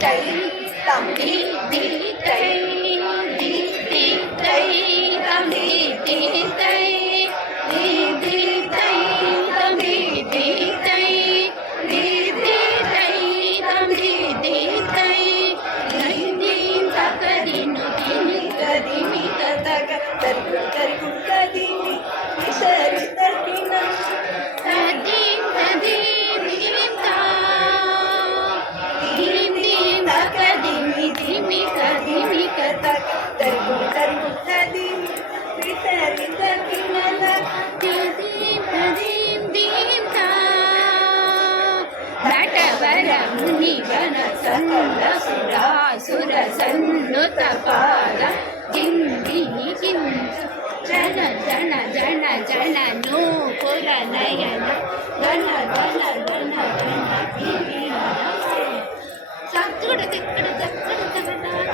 టై తమ్ డి డి టై డి డి టై తమ్ డి డి టై డి డి టై తమ్ డి డి టై డి డి టై తమ్ డి డి ನಟವರ ಮುನಿಗಣ ಸಲ್ಲ ಸುರಾಸುರ ಸನ್ನುತ ಪಾದ ಕಿಂದಿನಿ ಕಿಂಸ ಜನ ಜನ ಜನ ಜನ ನೂಪುರ ನಯನ ಗಣ ಗಣ ಗಣ ಗಣ ಕಿರಿಯ ತಕ್ಕಡ ತಿಕ್ಕಡ ತಕ್ಕಡ ತಗಡ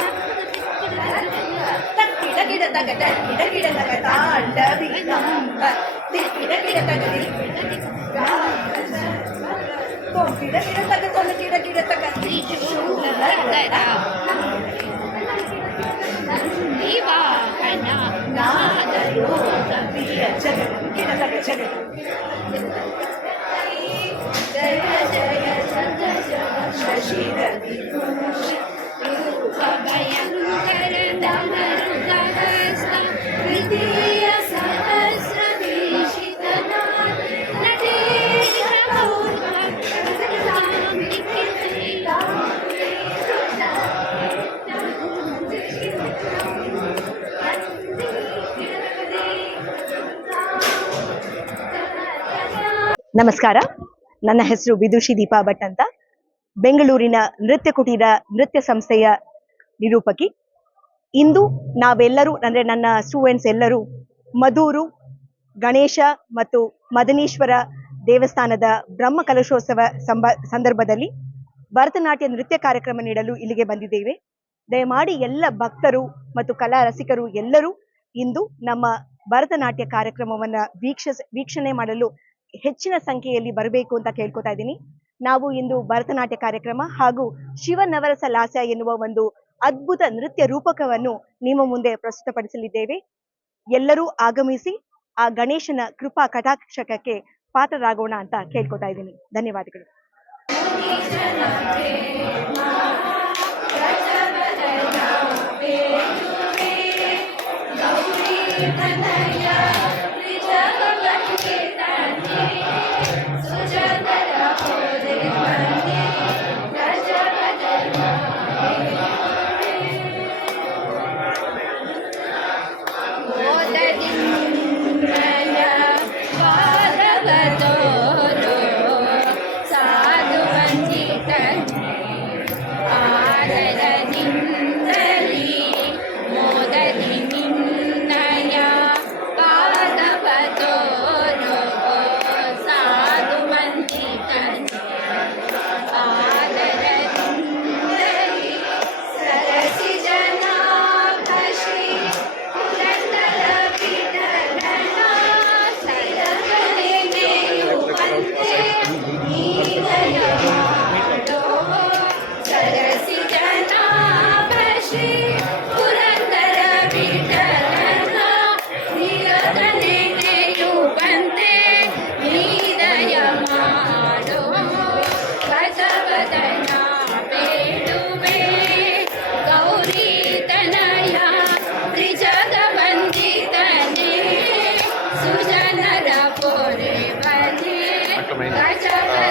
ತಕ್ಕಿಡ ಗಿಡ ತಗಡ ಗಿಡ ಗಿಡ ತಗ ತಾಂಡವಿ ನಂಬ ದಿಕ್ಕಿಡ ಗಿಡ ತಗ ಗಿಡ ಗಿಡ ತಗ ತೊಲ ಗಿಡ ಗಿಡ ತಗ Nara, Diva, Hana, Nada, Yoga, Vira, Jagat, Jagat, Jagat. ನಮಸ್ಕಾರ. ನನ್ನ ಹೆಸರು ವಿದುಷಿ ದೀಪಾ ಭಟ್ ಅಂತ. ಬೆಂಗಳೂರಿನ ನೃತ್ಯ ಕುಟೀರ ನೃತ್ಯ ಸಂಸ್ಥೆಯ ನಿರೂಪಕಿ. ಇಂದು ನಾವೆಲ್ಲರೂ, ಅಂದ್ರೆ ನನ್ನ ಸ್ಟೂಡೆಂಟ್ಸ್ ಎಲ್ಲರೂ, ಮಧೂರು, ಗಣೇಶ ಮತ್ತು ಮದನೀಶ್ವರ ದೇವಸ್ಥಾನದ ಬ್ರಹ್ಮ ಕಲಶೋತ್ಸವ ಸಂಬ, ಸಂದರ್ಭದಲ್ಲಿ ಭರತನಾಟ್ಯ ನೃತ್ಯ ಕಾರ್ಯಕ್ರಮ ನೀಡಲು ಇಲ್ಲಿಗೆ ಬಂದಿದ್ದೇವೆ. ದಯಮಾಡಿ ಎಲ್ಲ ಭಕ್ತರು ಮತ್ತು ಕಲಾ ರಸಿಕರು ಎಲ್ಲರೂ ಇಂದು ನಮ್ಮ ಭರತನಾಟ್ಯ ಕಾರ್ಯಕ್ರಮವನ್ನು ವೀಕ್ಷಿಸ, ವೀಕ್ಷಣೆ ಮಾಡಲು ಹೆಚ್ಚಿನ ಸಂಖ್ಯೆಯಲ್ಲಿ ಬರಬೇಕು ಅಂತ ಕೇಳ್ಕೊತಾ ಇದ್ದೀನಿ. ನಾವು ಇಂದು ಭರತನಾಟ್ಯ ಕಾರ್ಯಕ್ರಮ ಹಾಗೂ ಶಿವನವರಸ ಲಾಸ್ಯ ಎನ್ನುವ ಒಂದು ಅದ್ಭುತ ನೃತ್ಯ ರೂಪಕವನ್ನು ನಿಮ್ಮ ಮುಂದೆ ಪ್ರಸ್ತುತಪಡಿಸಲಿದ್ದೇವೆ. ಎಲ್ಲರೂ ಆಗಮಿಸಿ ಆ ಗಣೇಶನ ಕೃಪಾ ಕಟಾಕ್ಷಕಕ್ಕೆ ಪಾತ್ರರಾಗೋಣ ಅಂತ ಕೇಳ್ಕೊತಾ ಇದ್ದೀನಿ. ಧನ್ಯವಾದಗಳು. लास्ट